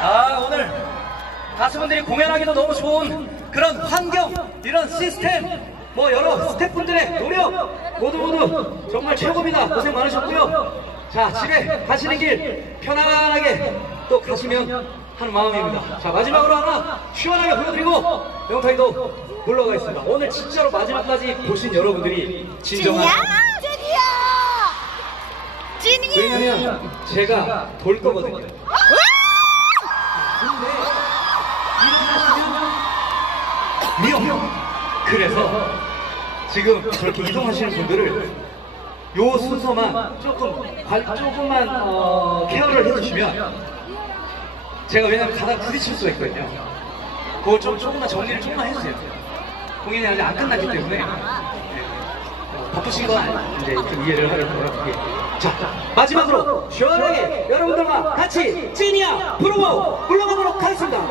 아 오늘 가수분들이 공연하기도 너무 좋은 그런 환경 이런 시스템 뭐 여러 스태프분들의 노력 모두 모두 정말 최고입니다. 고생 많으셨고요. 자 집에 가시는 길 편안하게 또 가시면 하는 마음입니다. 자 마지막으로 하나 시원하게 불러드리고 명타이도 물러가겠습니다. 오늘 진짜로 마지막까지 보신 여러분들이 진정한 찐이야! 찐이야! 왜냐면 제가 돌 거거든요 위험. 그래서 지금 저렇게 이동하시는 분들을 요 순서만 조금 관- 조금만 어, 케어를 해주시면 제가 왜냐면 가다 부딪힐 수가 있거든요. 그거 좀 조금만 정리를 조금만 해주세요. 공연이 아직 안 끝났기 때문에 네. 어, 바쁘신 건 이제 좀 이해를 하려고 그렇게. 자 마지막으로 시원하게 여러분들과 같이 찐이야 프로모 물러가도록 하겠습니다.